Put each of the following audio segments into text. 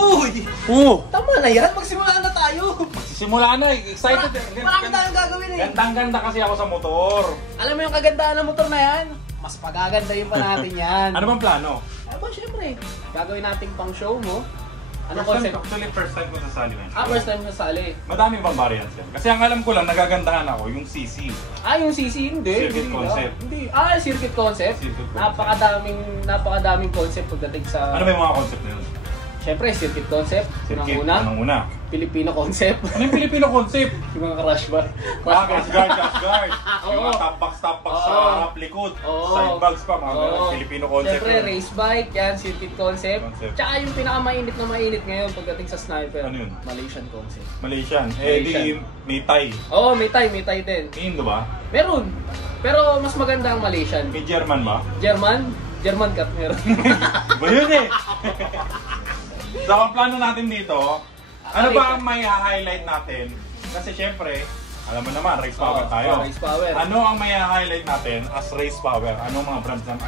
Uy! Oo! Tama na yan, magsimula na tayo! Simula na eh, excited. Marami tayong gagawin eh! Gandang-ganda kasi ako sa motor. Alam mo yung kagandahan ng motor na yan? Mas pagagandahin pa natin yan. Ano bang plano? Ano ba, syempre, gagawin nating pang show mo. Ano First concept? time, actually, first time ko sasali na yun. First time nasali. Madaming bang variants yan? Kasi ang alam ko lang, nagagandahan ako, yung CC. Yung CC, hindi. Circuit hindi concept. Hindi. Circuit concept. Circuit concept. Napakadaming concept pagdating sa... Ano ba yung mga concept na yun? Siyempre, circuit concept. Circuit, Unang una. una. Filipino concept. Ano yung Filipino concept? Yung mga crash bar. Cash guard. Yung mga top box sa Oo. harap likod. Oo. Side bags pa, mga Oo. Filipino concept. Siyempre, yun. race bike, yan, circuit concept. Tsaka yung pinakamainit na mainit ngayon pagdating sa sniper. Ano yun? Malaysian concept. Malaysian. Malaysian. Di may Thai. Oo, may Thai din. May Indo ba? Meron. Pero mas maganda ang Malaysian. May German ba? German cut meron. Ba yun eh? So, ang plano natin dito, ano ba ang may highlight natin? Kasi syempre, alam mo naman, race power tayo. Race power. Ano ang may highlight natin as race power? Ano ang mga brands ng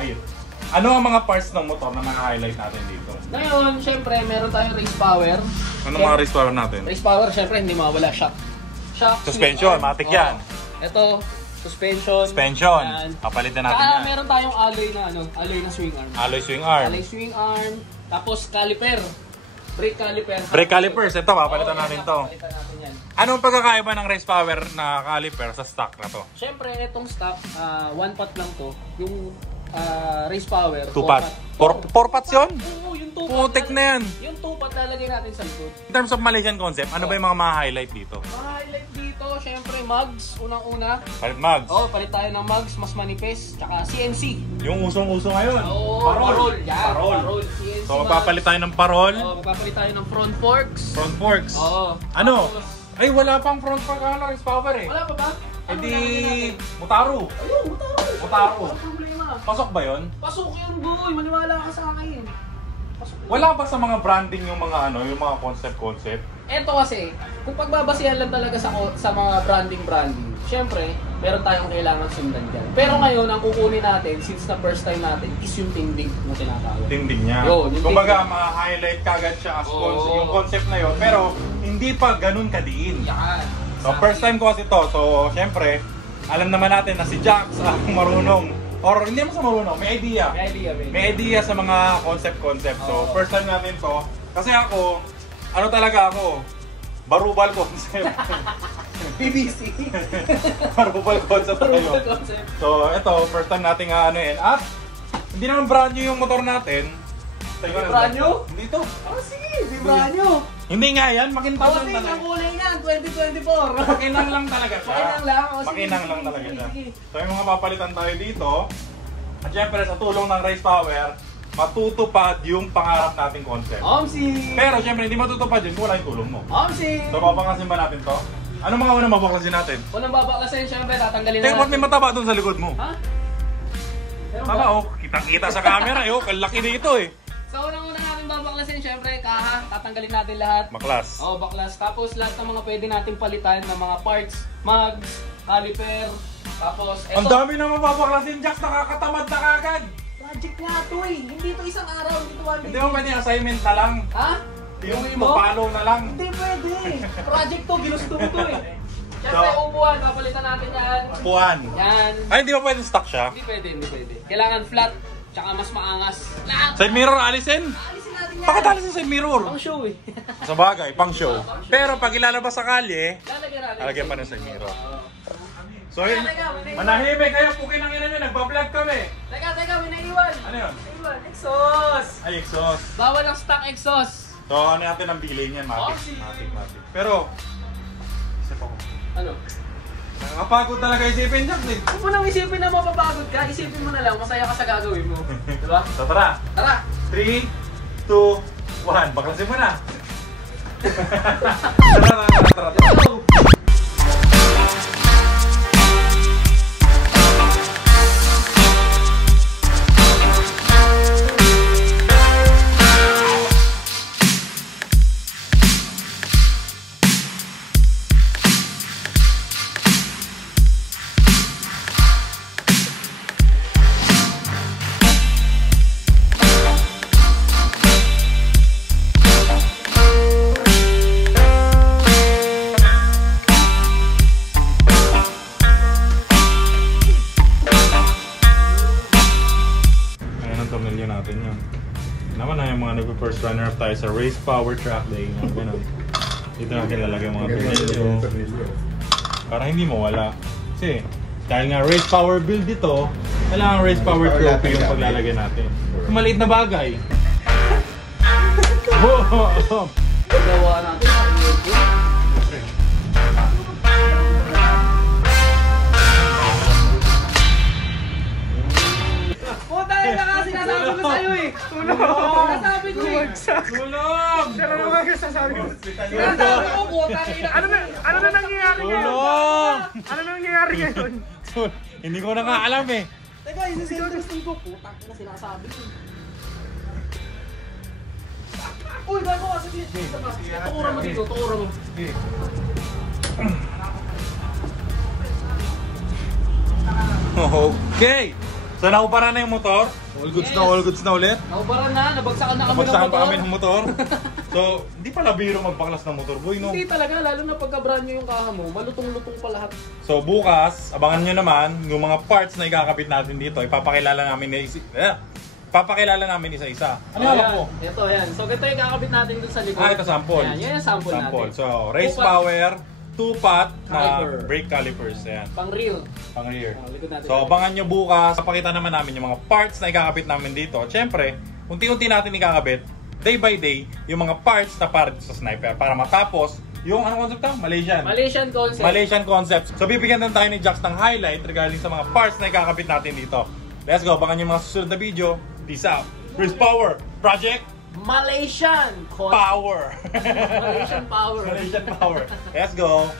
ano ang mga parts ng motor na highlight natin dito? Ngayon, syempre, meron tayong race power. Ano mga race power natin? Race power, syempre, hindi mawala shock. Suspension, swing arm. matik yan. Ito, suspension. Suspension. Yan. Papalitan natin Saka yan. meron tayong alloy na swing arm. Alloy swing arm. Alloy swing arm. Tapos caliper. Brake caliper. Brake calipers. Ito, papalitan natin to. Papalitan natin yan. Anong pagkakaiba ng race power na caliper sa stock na to? Syempre, itong stock, one pot lang to. Yung race power. 2 pads. 4 pads yun? Oo, yung 2 pads. Putik na yan. Yung 2 pads lalagay natin sa likod. In terms of Malaysian concept, ano ba yung mga highlight dito? Highlight dito, syempre, mugs. Unang-una. Palit mags. Palit tayo ng mugs, mas manipis. Tsaka CNC. Yung usong-uso ngayon. Parol. Yan, Parol. CNC So magpapalit tayo ng parol. magpapalit tayo ng front forks. Front forks. Oo. Ano? Tapos, Ay, wala pang front fork race power eh. wala pa ba? Hindi, Mutaro. Ayun, Mutaro. Walang problema. Pasok ba yun? Pasok yun, boy. Maniwala ka sa akin. Pasok yun. Wala ba sa mga branding yung mga yung mga concept? Eto kasi, kung pagbabasihan lang talaga sa mga branding, syempre, meron tayong kailangan sundan dyan. Pero ngayon, ang kukunin natin, since na first time natin, is yung tindig na tinatawag. Tindig niya. Yun, yung Kumbaga, ma-highlight kagad siya as yung concept na yun. Pero, hindi pa ganun kadiin. Yan. So, first time ko kasi to. So, syempre, alam naman natin na si Jax ang marunong. Or hindi naman sa marunong, may idea. May idea sa mga concept. So, first time natin to. Kasi ako, ano talaga ako? Barubal concept. BBC. Barubal concept tayo. Concept. So, ito, first time natin anuin. At, hindi naman brand new yung motor natin. Hindi brand new? Hindi to. Sige, hindi brand new. Hindi nga yan, makinang lang Kasi talaga. ang kulay niyan, 2024. Makinang lang talaga siya. Makinang lang? O, sige, Makinang lang sige, talaga sige, siya. sige. So, yung mga papalitan tayo dito. At syempre, sa tulong ng race power, matutupad yung pangarap nating concept. Omsi! Pero syempre, hindi matutupad yun kung wala yung tulong mo. Omsi! So, papangasin ba natin to? Ano mga unang mabaklasin natin? Unang babaklasin, syempre, tatanggalin na Teka, ba't may mataba doon sa likod mo? Ha? Meron Tama, ba? oh. Kitang-kita sa camera, eh. Oh, kalaki dito, eh. So, unang-una natin babaklasin, syempre, kaha. Tatanggalin natin lahat. Maklas. Baklas. Tapos, lahat ng mga pwede nating palitan ng mga parts, mugs, caliper. Tapos, eto. Ang dami na mababaklasin, Jax. Nakakatamad na kagad. Project nga to eh. Hindi to isang araw, hindi to 1 week. Hindi mo pwede assignment na lang. Ha? Yung Gawin mo? follow na lang. Hindi pwede. Project to, ginusto mo to eh. Siyempre, upuan, papalitan natin yan. Puan. Yan. Ay, hindi ba pwede stock siya? Hindi pwede. Kailangan flat, tsaka mas maangas. Flat! Side mirror, alisin. Alisin natin yan. Bakit alisin side mirror? Pang show eh. Sa bagay, pang show. Pero pag ilalabas sa kalye, Lalagyan natin. lalagyan pa ng side mirror. So, Teka, may naiwan. manahimik kayo, pukin ang ina nyo, nagbablog kami. Teka, may naiwan. Ano yun? Naiwan, exhaust. Ay, exhaust. Bawal ang stock exhaust. So, ano natin ang bilhin yan, matik. Matik. Pero, isip ako. Ano? Nakakapagod talaga isipin, Jax eh. Huwag mo nang isipin na mapapagod ka, isipin mo na lang, masaya ka sa gagawin mo. Diba? So, tara. Tara! 3, 2, 1. Baklasin mo na. Tara. Let's go! tayo sa Race Power Track Day. Ganun. Dito natin lalagay yung mga tornilyo. Para hindi mawala. Kasi dahil nga Race Power build ito, kailangan Race Power trophy yung paglalagay natin. Maliit na bagay. Gawa natin ang sinasabi ko sa'yo eh. Tulog! Sinasabi ko eh. Tulog! Pero naman sasabi ko. Sinasabi ko, puta. Ano na nangyayari ngayon? Tulog! Ano na nangyayari ngayon? Hindi ko na nga alam eh. Teka, isa-senterston ko. Puta na sinasabi ko. Uy, bago ka. Sige. Tukuran mo dito. Tukuran mo. Okay! So nakupara na yung motor. All goods na ulit. Nakupara na. Nabagsakan na kami ng Nabagsakan motor. pa kami ng motor. So, hindi pala biro magpaklas ng motor, boy, no? Hindi talaga. Lalo na pagka brand new yung kaha mo. Malutong-lutong pa lahat. So, bukas, abangan nyo naman yung mga parts na ikakabit natin dito. Ipapakilala namin isa-isa. Ano hawak mo? Ito, yan. So, ito yung kakabit natin dun sa likod. Ito sample. Yan yung sample natin. So, Race Power 2-pot na Caliper. brake calipers. Ayan. Pang real. Pang rear. Likod natin. So, abangan nyo bukas. Papakita naman namin yung mga parts na ikakabit namin dito. Siyempre, unti-unti natin ikakabit, day by day, yung mga parts na para sa sniper. Para matapos, yung anong concept to? Malaysian concept. Malaysian concept. So, bibigyan din tayo ni Jax ng highlight regarding sa mga parts na ikakabit natin dito. Let's go. Abangan yung mga susunod na video. Peace out. Race Power Project Malaysian Power. Malaysian Power. Malaysian Power. Let's go.